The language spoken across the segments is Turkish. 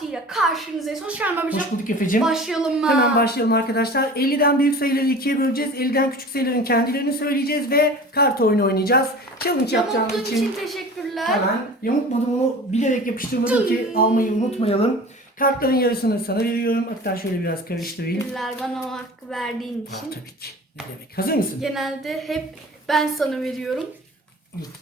kartıyla karşınızdayız. Hoş geldin babacığım. Hoş bulduk Efe'cim. Başlayalım mı? Hemen başlayalım arkadaşlar. 50'den büyük sayıları ikiye böleceğiz. 50'den küçük sayıların kendilerini söyleyeceğiz ve kart oyunu oynayacağız. Challenge yapacağımız Yamulttuğun için, için teşekkürler. hemen yamuk modunu bilerek yapıştırmadım ki almayı unutmayalım. Kartların yarısını sana veriyorum. Hatta şöyle biraz karıştırayım. Teşekkürler bana o hakkı verdiğin Aa, için. tabii ki. Ne demek? Hazır mısın? Genelde hep ben sana veriyorum.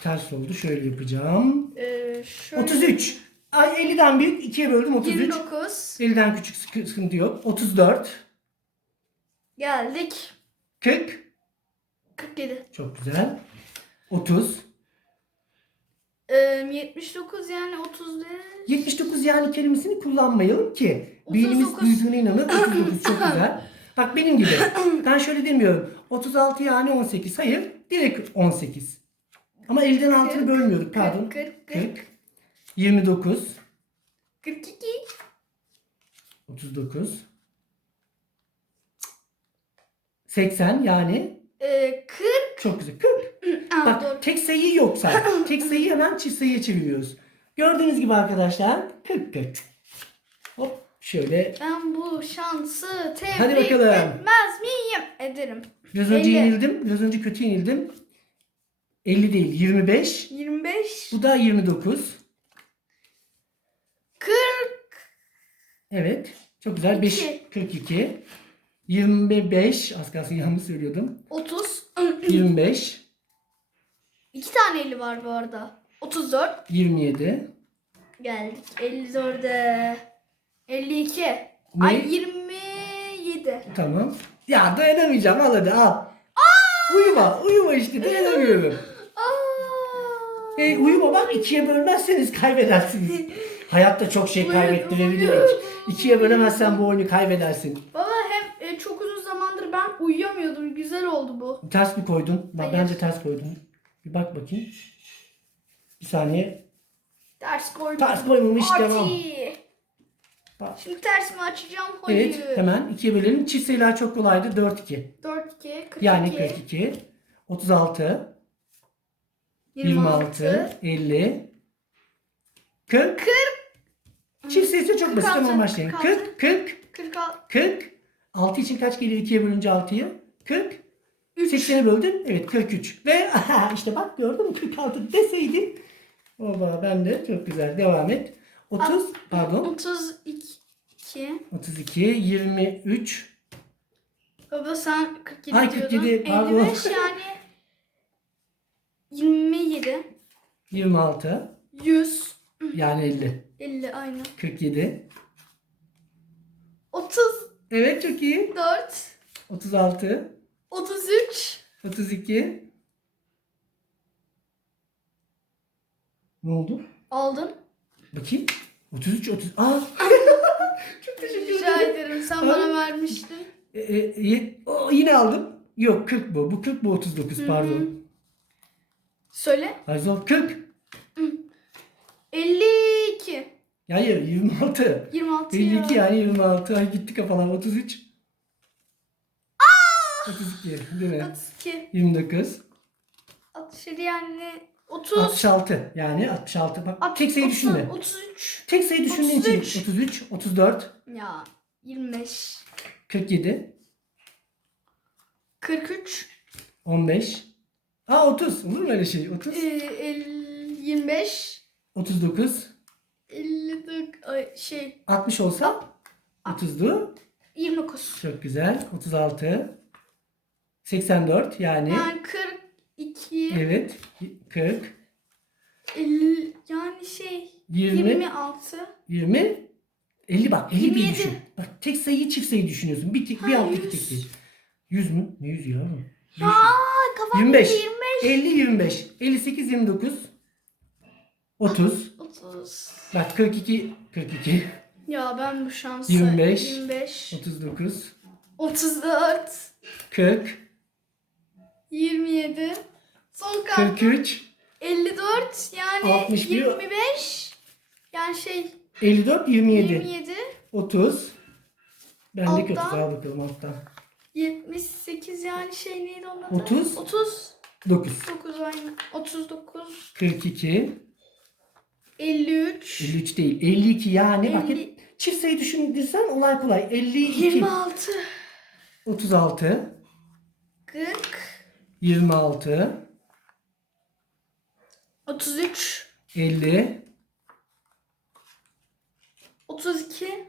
Ters oldu. Şöyle yapacağım. Ee, şöyle 33. Ay 50'den büyük ikiye böldüm 33. 29 50'den küçük sıkı- sıkıntı yok. 34. geldik. 40. 47. Çok güzel. 30. Ee, 79 yani 35. 79 yani kelimesini kullanmayalım ki beynimiz 39. duyduğuna inanır. 39 çok güzel. Bak benim gibi. Ben şöyle demiyorum. 36 yani 18. Hayır. Direkt 18. Ama elden altını bölmüyorduk. Pardon. 40, 40, 40. 29. 42. 39. 80 yani Ee, 40. çok güzel. 40. Aa, Bak doğru. tek sayı yok zaten. tek sayıyı hemen çift sayıya çeviriyoruz. Gördüğünüz gibi arkadaşlar 40 40. Hop şöyle Ben bu şansı tebrik Hadi bakalım. etmez miyim? Ederim. biraz önce 50. yenildim. Biraz önce kötü yenildim. 50 değil 25. 25. Bu da 29. 40. Evet. Çok güzel. 5 İki. 42. 25 az kalsın yanlış söylüyordum. 30. 25 İki tane 50 var bu arada. 34. 27 Geldik. 54'e. 52. Ne? Ay 27. Tamam. Ya dayanamayacağım. Al hadi al. Uyuma. Uyuma işte. Dayanamıyorum. Aa. Hey uyuma bak ikiye bölmezseniz kaybedersiniz. Hayatta çok şey uyudum. İkiye bölemezsen bu oyunu kaybedersin. Baba hem e, çok uzun zamandır ben uyuyamıyordum. Güzel oldu bu. Ters mi koydun? Bak Hayır. bence ters koydun. Bir bak bakayım. Bir saniye. Ters koydum. Ters koymamış Ati. devam. Bak. Şimdi tersimi açacağım. Hayır. Evet hemen ikiye bölelim. Çift sayılar çok kolaydı. 4 2. 4 2 42. Yani 42. 36. 26. 50. 40. 40. Çift sayısı çok basit 46, ama başlayalım. 40. 40. 46. 40. 6 için kaç geliyor 2'ye bölünce 6'yı? 40. 3. 80'e böldün. Evet 43. Ve işte bak gördün mü 46 deseydin. Oba ben de çok güzel. Devam et. 30 pardon. 32. 32 23 Baba sen 47 Ay, diyordun. 47, pardon. 55 yani 27. 26 100. yani 50 50 aynı. 47 34. Evet çok iyi. 36 33. 32 Ne oldu? Aldın. Bakayım. 33 30 Aa. çok teşekkür Rica ederim. ederim. Sen bana vermiştin. E, e, ye- o, yine aldım. Yok 40 bu. Bu 40 bu 39 Hı hı. pardon. Söyle. Hayır zor 40. 52. Hayır 26. 26 52 ya. yani 26. Ay gitti kafalar 33. 32 değil mi? 32. 29. 67 yani 30. 66 yani 66. Bak Alt- tek sayı 30, düşünme. 33. Tek sayı düşündüğün için 33. 33, 34, Ya 25. 47, 43. 15. Aa 30. Olur mu öyle şey? 30, Ee, el- 25. 39, 50 ay, şey 60 olsa 30'du. 29. Çok güzel. 36, 84 yani. Yani 42. Evet. 40, 50 yani şey 20, 26. 20, 50 bak 50 bir 27. düşün. Bak tek sayıyı çift sayı düşünüyorsun. Bir, tek, bir Ha, 100. tek sayı. 100 mü? Ne 100 ya? 100. Aa kafam 25. 25. 50, 25, 58, 29, 30. 30. Bak 42, 42, Ya ben bu şansı 25. 25 39, 34 40, 27 son kart 43, 54 yani 61. 25 yani şey 54, 27, 27 30. Ben de kötü Alttan. al bakalım alttan. 78 yani şey neydi onun adı? 30. 30 9, 9 aynı 39 42, 53 53 değil. 52 yani bak hep 50 çift sayı düşünürsen olay kolay. 52, 26. 36, 40. 26, 33. 50, 32.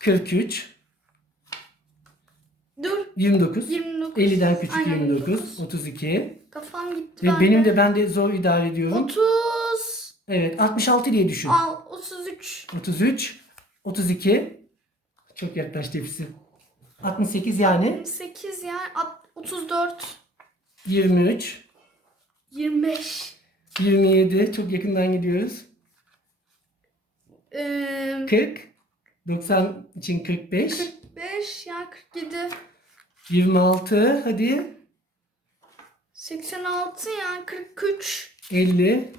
43, Dur. 29. 29. 50'den küçük Aynen, 29, 32. Kafam gitti. Ve ben benim de. ben de zor idare ediyorum. 30. Evet 66 diye düşün. Al 33. 33, 32. Çok yaklaştı hepsi. 68 yani 28 yani at- 34. 23, 25. 27 çok yakından gidiyoruz. Ee, 40, 90 için 45, 45 yani 47. 26 hadi 86 yani 43. 50.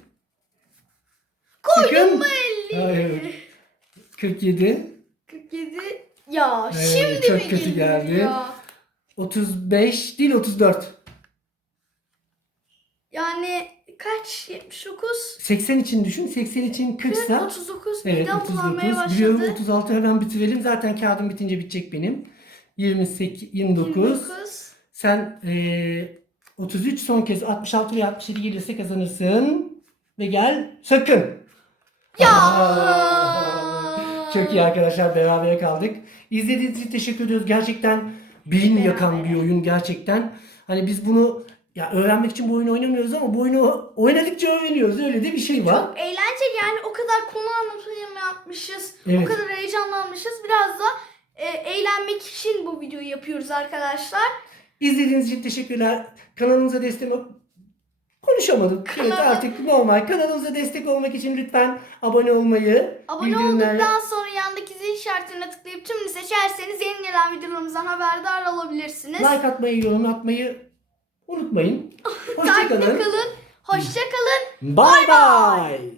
Koydun Sakın. mu 50? Hayır. 47, 47. Ya Evet, şimdi çok mi kötü geldi. Ya? 35 değil 34. Yani kaç? 79. 80 için düşün. 80 için 40 40, sa 39. Evet Midem bulanmaya 39. Biliyorum başladı. 36 hemen bitirelim. Zaten kağıdım bitince bitecek benim. 28, 29. 29. Sen eee 33 son kez 66 ve 67 gelirse kazanırsın. Ve gel sakın. Ya! Aa! Çok iyi arkadaşlar berabere kaldık. İzlediğiniz için teşekkür ediyoruz. Gerçekten beyin yakan bir oyun gerçekten. Hani biz bunu ya öğrenmek için bu oyunu oynamıyoruz ama bu oyunu oynadıkça öğreniyoruz. Öyle de bir şey var. Çok eğlenceli yani o kadar konu anlatımı yapmışız. Evet. O kadar heyecanlanmışız. Biraz da e, eğlenmek için bu videoyu yapıyoruz arkadaşlar. İzlediğiniz için teşekkürler. Kanalımıza destek konuşamadım. Evet Kanal- artık normal. Kanalımıza destek olmak için lütfen abone olmayı, Abone bildirimlerle- olduktan sonra yandaki zil işaretine tıklayıp tümünü seçerseniz yeni gelen videolarımızdan haberdar olabilirsiniz. like atmayı, yorum atmayı unutmayın. Takipte Hoşçakalın. kalın. Hoşça kalın. Bye bye.